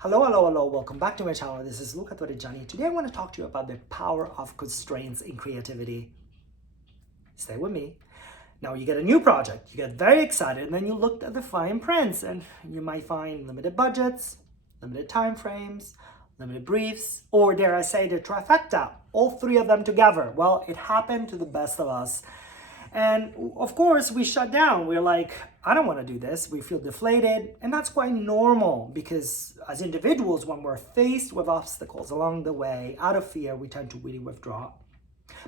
Hello, welcome back to my channel. This is Luca Torreggiani. Today I want to talk to you about the power of constraints in creativity. Stay with me. Now you get a new project, you get very excited, and then you look at the fine prints and you might find limited budgets, limited time frames, limited briefs, or dare I say the trifecta, all three of them together. Well, it happened to the best of us. And of course, we shut down. We're like, I don't want to do this. We feel deflated. And that's quite normal because as individuals, when we're faced with obstacles along the way, out of fear, we tend to really withdraw.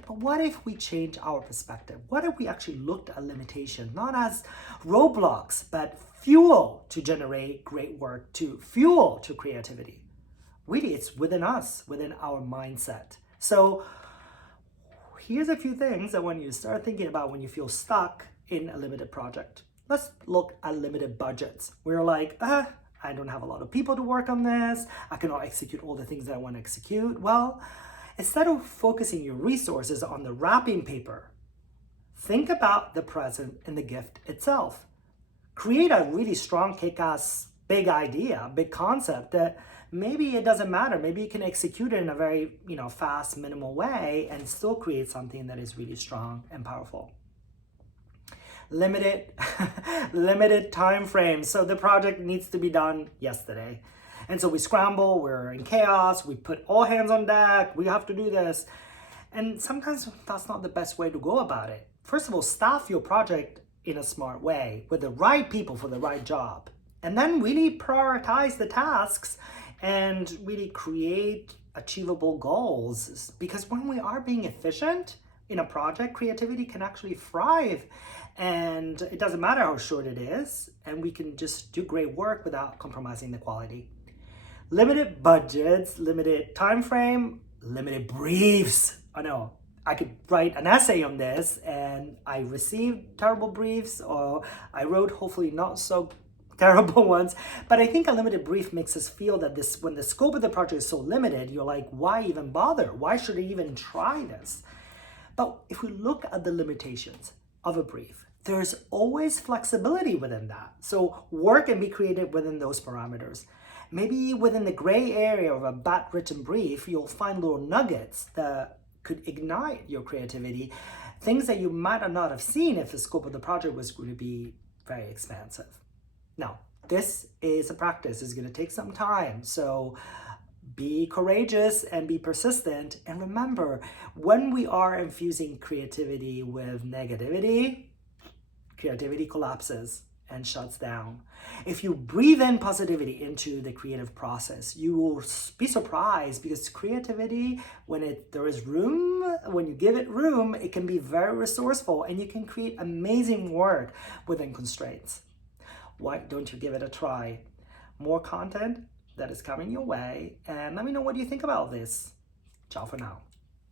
But what if we change our perspective? What if we actually looked at limitation, not as roadblocks, but fuel to generate great work, to fuel to creativity? Really, it's within us, within our mindset. So here's a few things that when you start thinking about when you feel stuck in a limited project. Let's look at limited budgets. We're like, I don't have a lot of people to work on this. I cannot execute all the things that I want to execute. Well, instead of focusing your resources on the wrapping paper, think about the present and the gift itself. Create a really strong, kick-ass, big idea, big concept that maybe it doesn't matter. Maybe you can execute it in a very, fast, minimal way and still create something that is really strong and powerful. Limited time frame. So the project needs to be done yesterday. And so we scramble, we're in chaos, we put all hands on deck, we have to do this. And sometimes that's not the best way to go about it. First of all, staff your project in a smart way with the right people for the right job. And then really prioritize the tasks and really create achievable goals. Because when we are being efficient in a project, creativity can actually thrive. And it doesn't matter how short it is. And we can just do great work without compromising the quality. Limited budgets, limited time frame, limited briefs. I know. I could write an essay on this and I received terrible briefs, or I wrote hopefully not so terrible ones. But I think a limited brief makes us feel that when the scope of the project is so limited, you're like, why even bother? Why should I even try this? But if we look at the limitations of a brief, there's always flexibility within that. So work and be creative within those parameters. Maybe within the gray area of a bat-written brief, you'll find little nuggets that could ignite your creativity, things that you might not have seen if the scope of the project was going to be very expansive. Now, this is a practice. It's going to take some time. So be courageous and be persistent. And remember, when we are infusing creativity with negativity, creativity collapses and shuts down. If you breathe in positivity into the creative process, you will be surprised because creativity, when there is room, when you give it room, it can be very resourceful and you can create amazing work within constraints. Why don't you give it a try? More content that is coming your way, and let me know what you think about this. Ciao for now.